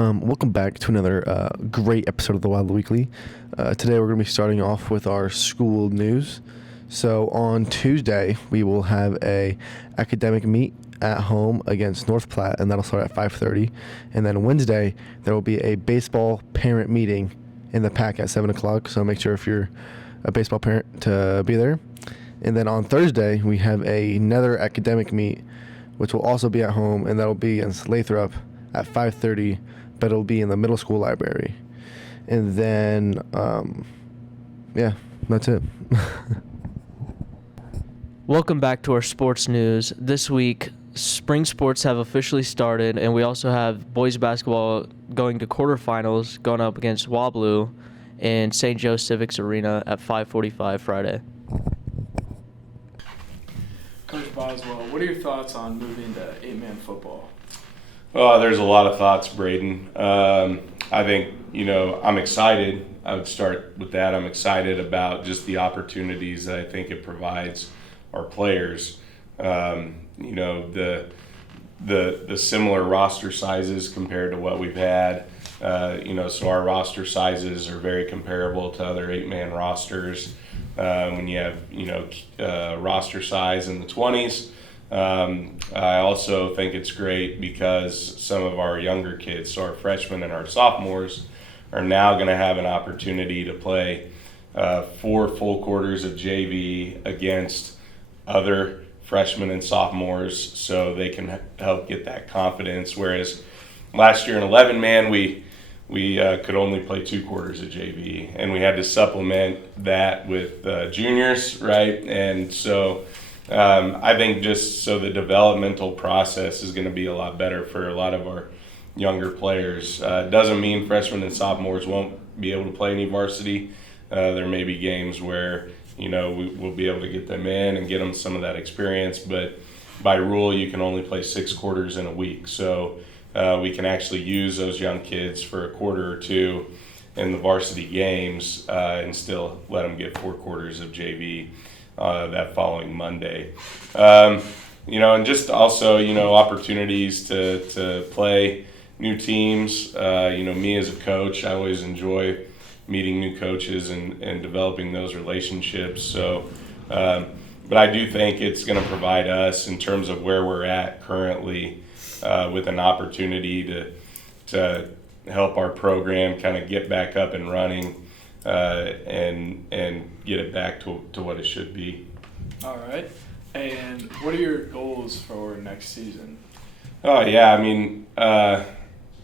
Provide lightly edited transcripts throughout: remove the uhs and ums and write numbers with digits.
Welcome back to another great episode of the Wild Weekly. Today we're going to be starting off with our school news. So on Tuesday, we will have a academic meet at home against North Platte, and that'll start at 5:30. And then Wednesday, there will be a baseball parent meeting in the PAC at 7 o'clock. So make sure if you're a baseball parent to be there. And then on Thursday, we have another academic meet, which will also be at home, and that'll be against Lathrop at 5:30, but it'll be in the middle school library. And then, that's it. Welcome back to our sports news. This week, spring sports have officially started, and we also have boys basketball going to quarterfinals, going up against Wablu in St. Joe Civics Arena at 5:45 Friday. Coach Boswell, what are your thoughts on moving to 8-man football? Well, there's a lot of thoughts, Braden. I think, I'm excited. I would start with that. I'm excited about just the opportunities that I think it provides our players. The similar roster sizes compared to what we've had. So our roster sizes are very comparable to other 8-man rosters. When you have, roster size in the 20s. I also think it's great because some of our younger kids, so our freshmen and our sophomores, are now going to have an opportunity to play 4 full quarters of JV against other freshmen and sophomores, so they can help get that confidence. Whereas last year in 11-man, we could only play 2 quarters of JV, and we had to supplement that with juniors, right? And so I think just so the developmental process is going to be a lot better for a lot of our younger players. It doesn't mean freshmen and sophomores won't be able to play any varsity. There may be games where, we'll be able to get them in and get them some of that experience, but by rule, you can only play 6 quarters in a week. So we can actually use those young kids for a quarter or 2 in the varsity games and still let them get 4 quarters of JV that following Monday. And just also, opportunities to play new teams. Me as a coach, I always enjoy meeting new coaches and developing those relationships. So, but I do think it's going to provide us, in terms of where we're at currently, with an opportunity to help our program kind of get back up and running and get it back to what it should be. All right. And what are your goals for next season? Oh, yeah.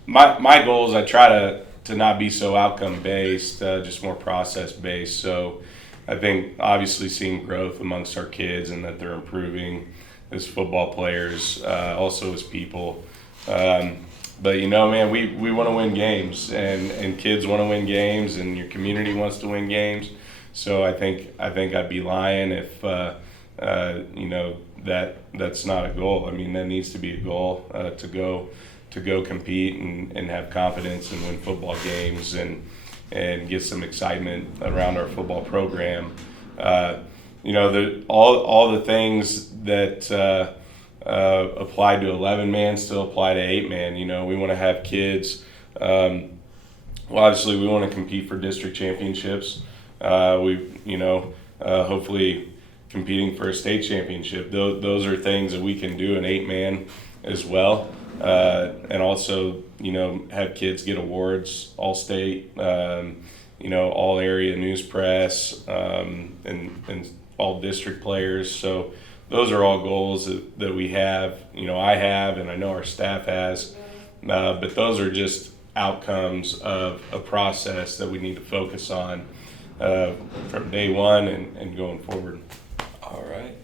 My goals, I try to not be so outcome-based, just more process-based. So I think obviously seeing growth amongst our kids and that they're improving as football players, also as people. But man, we want to win games, and kids want to win games, and your community wants to win games. So I think I'd be lying if that's not a goal. That needs to be a goal to go compete and have confidence and win football games and get some excitement around our football program. All the things that apply to 11-man still apply to 8-man. We want to have kids. Obviously we want to compete for district championships. Hopefully competing for a state championship. Those are things that we can do in 8-man as well. And also, have kids get awards, all state, all area news press, and all district players. So those are all goals that we have, I have, and I know our staff has, but those are just outcomes of a process that we need to focus on from day one and going forward. All right.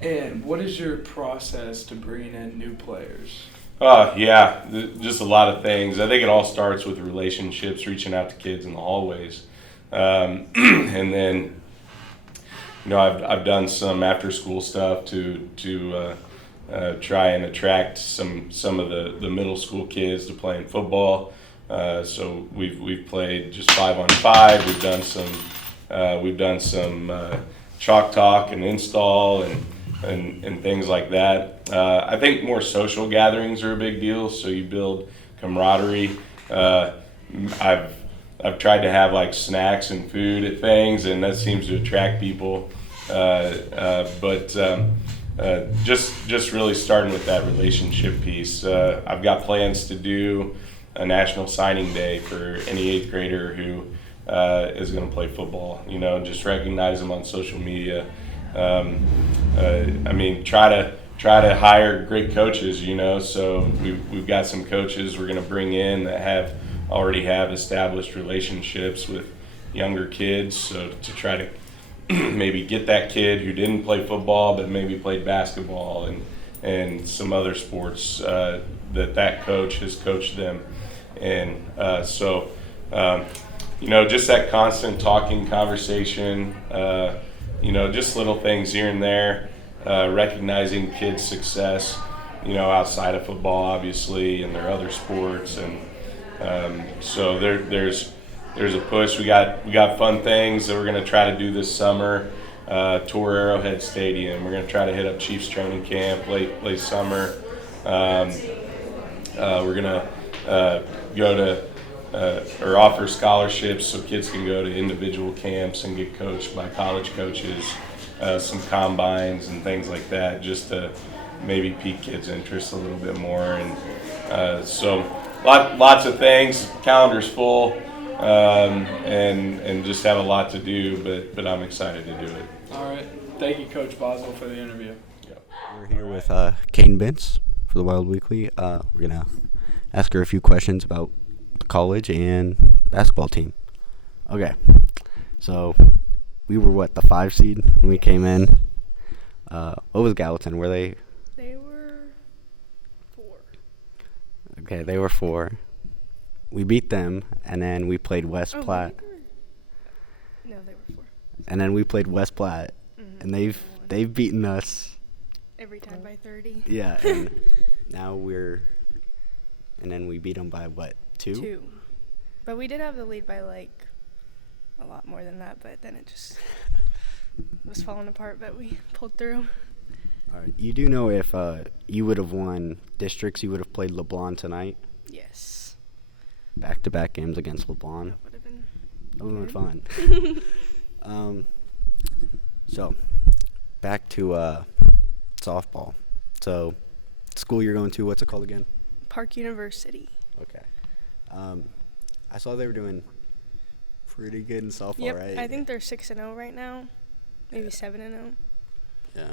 And what is your process to bring in new players? Just a lot of things. I think it all starts with relationships, reaching out to kids in the hallways. And then, I've done some after school stuff to try and attract some of the middle school kids to playing football. So we've played just 5-on-5. We've done some chalk talk and install and things like that. I think more social gatherings are a big deal. So you build camaraderie I've tried to have like snacks and food at things, and that seems to attract people. Just really starting with that relationship piece. I've got plans to do a national signing day for any eighth grader who is going to play football. Just recognize them on social media. Try to hire great coaches. So we've got some coaches we're going to bring in that already have established relationships with younger kids. So to try to maybe get that kid who didn't play football but maybe played basketball and some other sports that coach has coached them. And just that constant talking conversation, just little things here and there, recognizing kids' success, outside of football, obviously, and their other sports. And so there's a push. We got fun things that we're going to try to do this summer. Tour Arrowhead Stadium. We're going to try to hit up Chiefs training camp late summer. We're going to go to or offer scholarships so kids can go to individual camps and get coached by college coaches, some combines and things like that, just to maybe pique kids' interest a little bit more. And so lots of things. Calendar's full, and just have a lot to do, but I'm excited to do it. All right. Thank you, Coach Boswell, for the interview. Yep. We're here with Kaden Bentz for the Wild Weekly. We're going to ask her a few questions about the college and basketball team. Okay. So we were, the 5 seed when we came in? What was Gallatin? Were they? They were 4. Okay, they were 4. We beat them, and then we played West Platte. No, they were 4. And then we played West Platte, and they've beaten us Every time by 30. Yeah, and now and then we beat them by what, 2? 2. But we did have the lead by a lot more than that, but then it just was falling apart, but we pulled through. All right. You do know if you would have won districts, you would have played LeBlanc tonight? Yes. Back-to-back games against LeBlanc. That would have been fun. So, back to softball. So, school you're going to, what's it called again? Park University. Okay. I saw they were doing pretty good in softball, Yep, right? I think they're 6-0 right now, maybe 7-0. Yeah.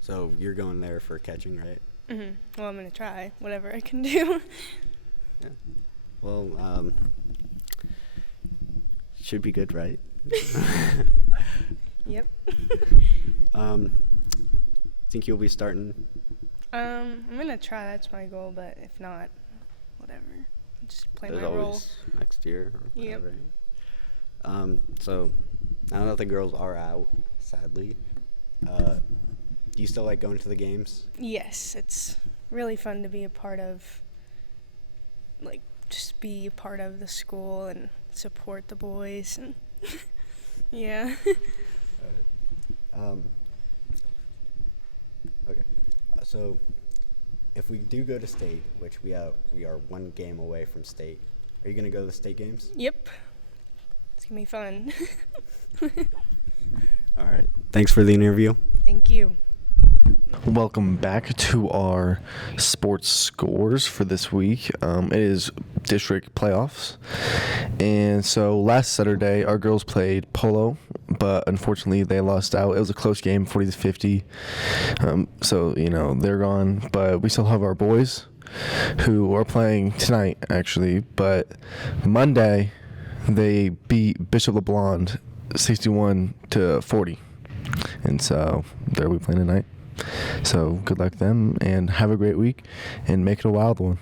So, you're going there for catching, right? Well, I'm going to try whatever I can do. Yeah. Well, should be good, right? Yep. Think you'll be starting? I'm going to try. That's my goal, but if not, whatever. Just play There's my role. always next year or Yep. whatever. So, now that the girls are out, sadly, do you still like going to the games? Yes, it's really fun to be a part of, just be a part of the school and support the boys. And yeah. Okay. So, if we do go to state, which we are 1 game away from state, are you going to go to the state games? Yep. It's going to be fun. All right. Thanks for the interview. Thank you. Welcome back to our sports scores for this week. It is district playoffs. And so last Saturday, our girls played polo, but unfortunately they lost out. It was a close game, 40-50. So, they're gone. But we still have our boys who are playing tonight, actually. But Monday, they beat Bishop LeBlanc 61-40. And so they'll be playing tonight. So good luck to them, and have a great week, and make it a wild one.